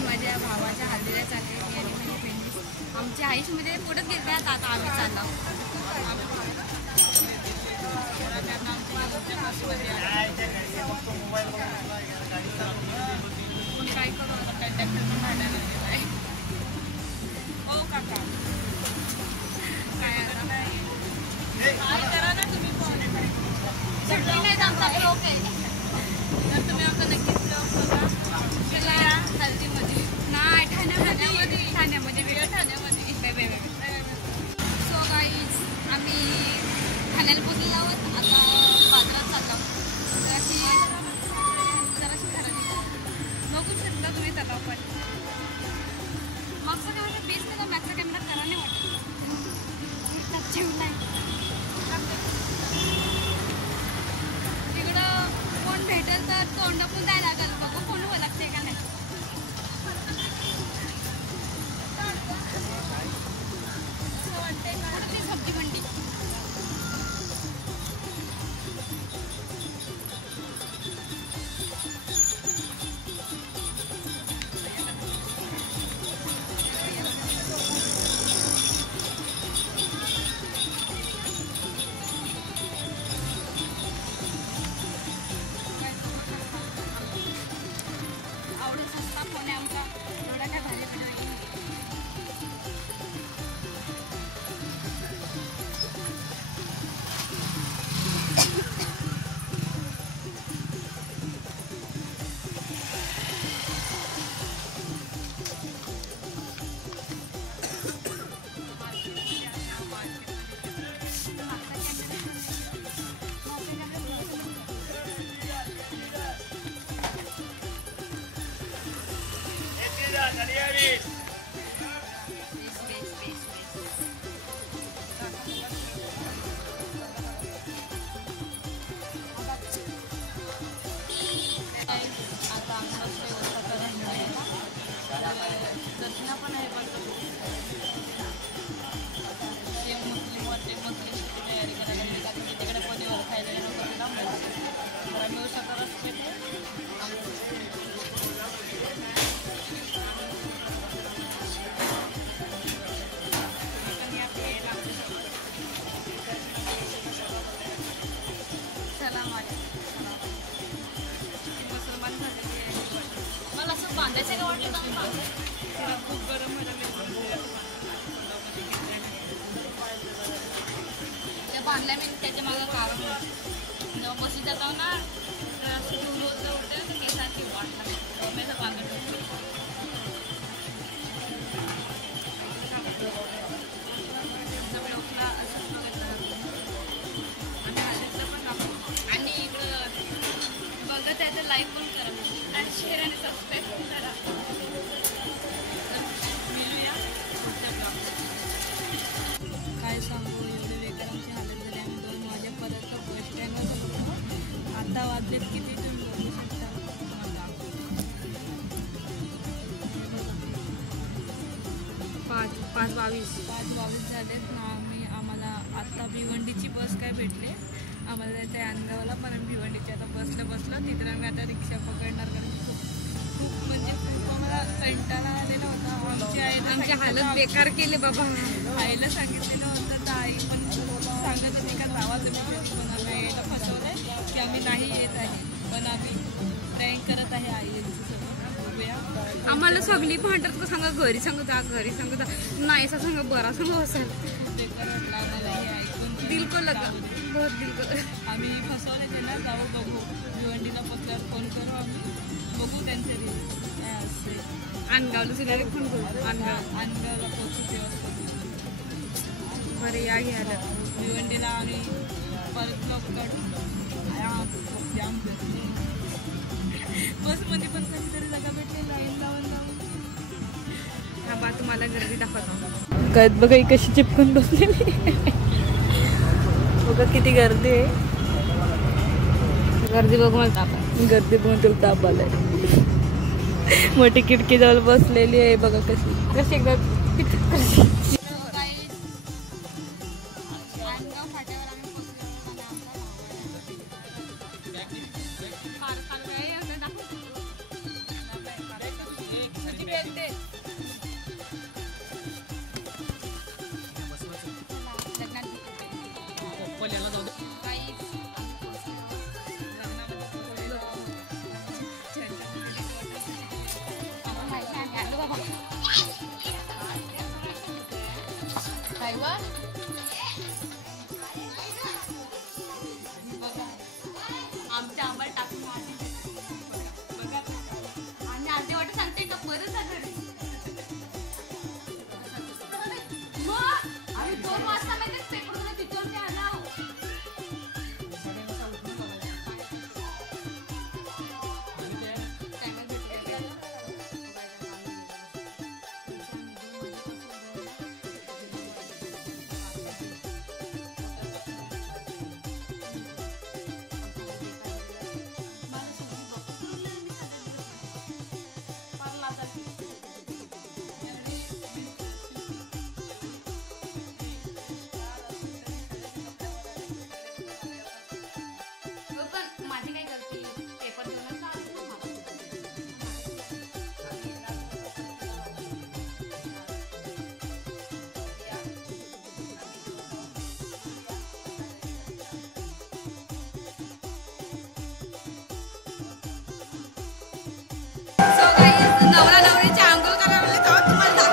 मी माझ्या भावाच्या हल्दीला चालले आणि माझी बहिणी आमच्या आयुष्यामध्ये पुढेच गेले आता आम्ही चाललो. काय करू आता काय ट्रॅक्टर पण भाड्याला गेला आहे. हो काका काय करा ना तुम्ही फोन नाही आमचा ब्लॉक आहे तर तुम्ही आमचा नक्कीच ब्लॉक बघा हल्दीमध्ये नाही ठाण्यामध्ये व्हिडिओ ठाण्यामध्ये. सो गाईज आम्ही ठाण्याला पोचलेलो आहोत. आता बाजारात चाललो जराशी बघू शकता तुम्ही तलाव पण मागचा कॅमेरा बेस्ट केला मागचा कॅमेरा करा नाही वाटत नाही. तिकडं कोण भेटेल तर तोंड पण द्यायला लागेल बघू कोण हो लागते का नाही. वाटते कुठली सब्जी मंडी बांधायचं का वाटलं खूप गरम त्या बांधल्या मी त्याच्या मागं कारण जेव्हा बसून जातो ना रोज उठे केसांची वाटला मी तर बांधत आणि इकडं बघत आहे तर लाईक पण करा आणि शेअर आणि सबस्क्राईब पण करा. मिळूया पुढच्या ब्लॉगमध्ये. काय सांगू एवढे बेकार आमची हालत झाली. आम्ही दोन वाजेपर्यंत बस स्टँडवर होतो. आता वाजलेत किती तुम्ही बघू शकता. 5:22 झालेत ना. आम्हाला आत्ता भिवंडीची बस काय भेटले. आम्हाला जायचं आहे अंगावला पण आम्ही भिवंडीच्या आता बसलं तिथं आम्ही आता रिक्षा पकडणार कारण खूप म्हणजे खूप आम्हाला कंटाळा आलेला होता. आमची हालत बेकार केली बाबा. आईला सांगितलेलं होतं तर आई पण सांगत होती का जावा तुम्ही पण आम्ही आईला फसवलं आहे की आम्ही नाही येत आहे पण आम्ही प्रँक करत आहे आई बघूया. आम्हाला सगळी भांडत का सांगा घरी सांगता नाही असं सांगा बरा सांग असेल दिल को लगा बहुत दिल को. आम्ही फसवले त्यांना जाऊ बघू भिवंडीला पोचल्यावर फोन करू आम्ही बघू त्यांचे काय असते. अनगावला सिलेक्ट फोन करू अनगावला पोचू तेव्हा बरं या घ्यायला भिवंडीला आणि परत जाम बसमध्ये पण कधीतरी जागा भेटली लाईन लावून हा बा तुम्हाला गर्दी दाखवतो. काय बघा ही कशी चिपकून बसलेली बघा किती गर्दी आहे. गर्दी बघून तुला ताप आलाय. मोठी खिडकी जवळ बसलेली आहे बघा कशी आमच्या आंबा टाकून आणि अर्धे वाटत सांगते का परत आम्ही 2 वाजता माहिती पेपरला तिथून ते आला माझी काय करते पेपर नवरा नवरीची आंघोळ करायला तेव्हा तुम्हाला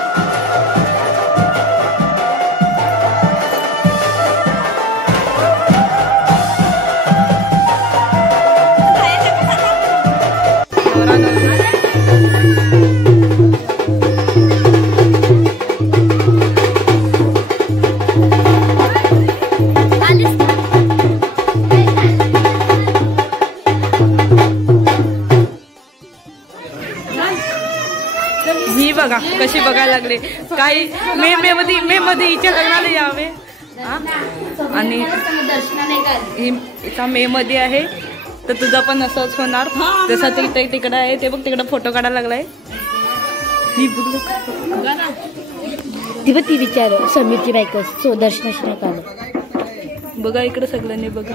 ही बघा कशी बघायला लागले काही मे मध्ये हिच्या लग्नाला यावे आणि मे मध्ये आहे तर तुझा पण असंच होणार जसं ते तिकडं आहे ते बघ तिकडं फोटो काढायला लागलाय ती विचार समीरची बायको दर्शनाशी नाही काढलं बघा इकडे सगळ्यांनी बघा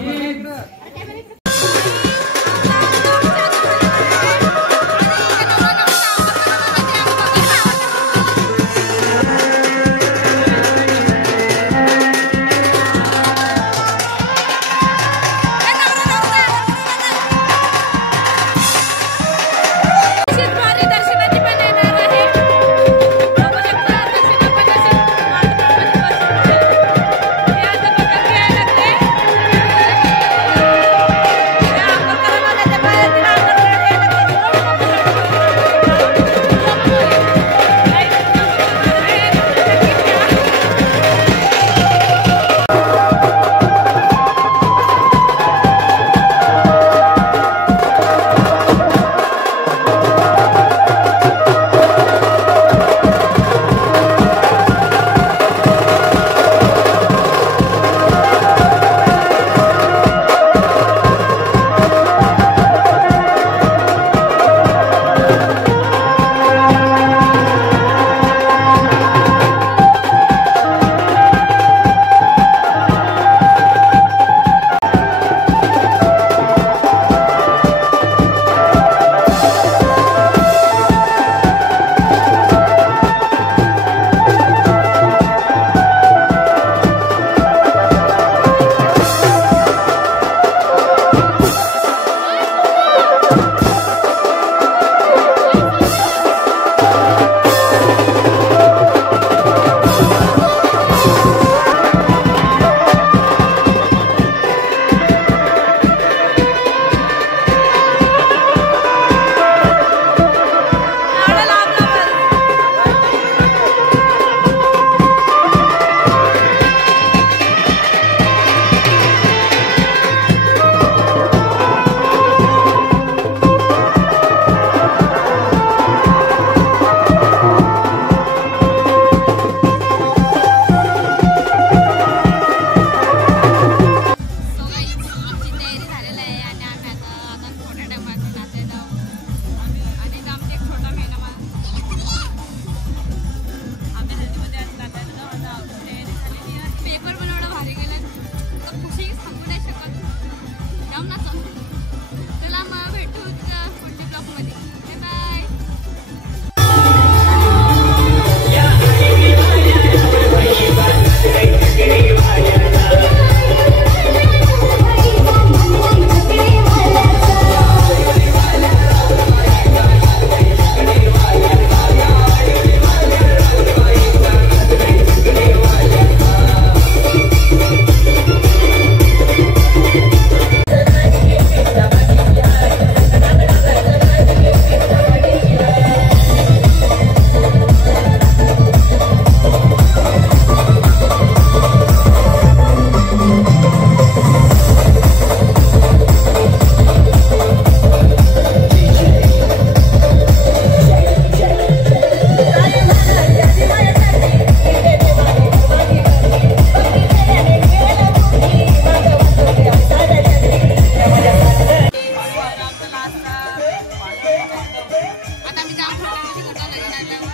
आता आम्ही जाम छोट्यामध्ये होतो लगीन आल्यावर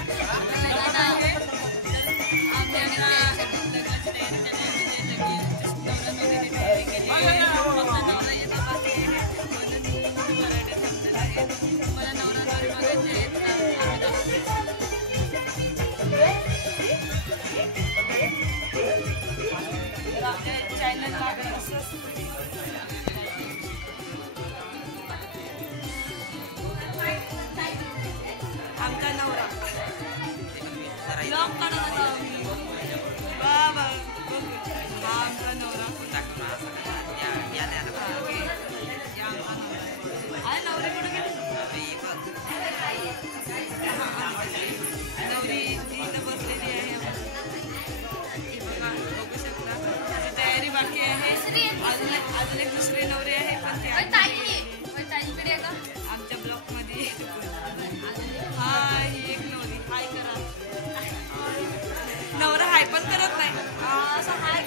आता आम्ही आणि लग्नाची तयारी चालू नवरा नवरीने तयारी केली फक्त नवरा येता बाकी आहे म्हणून मराठी समजत आहे मला नवरा नवरी बघायचे आहेत का आम्ही दाखवतो तर आपल्या चॅनलला आमचा नवरा लॉंग काढा बाबा हा आमचा नवरा नवरी कुठे गेली नवरी इथं बसलेली आहे बघा बघू शकता त्याची तयारी बाकी आहे अजून एक दुसरी नवरी आहे पण ती आमच्या ब्लॉक मध्ये हाय ही एक नवरी हाय करा नवरा हाय पण करत नाही असं हाय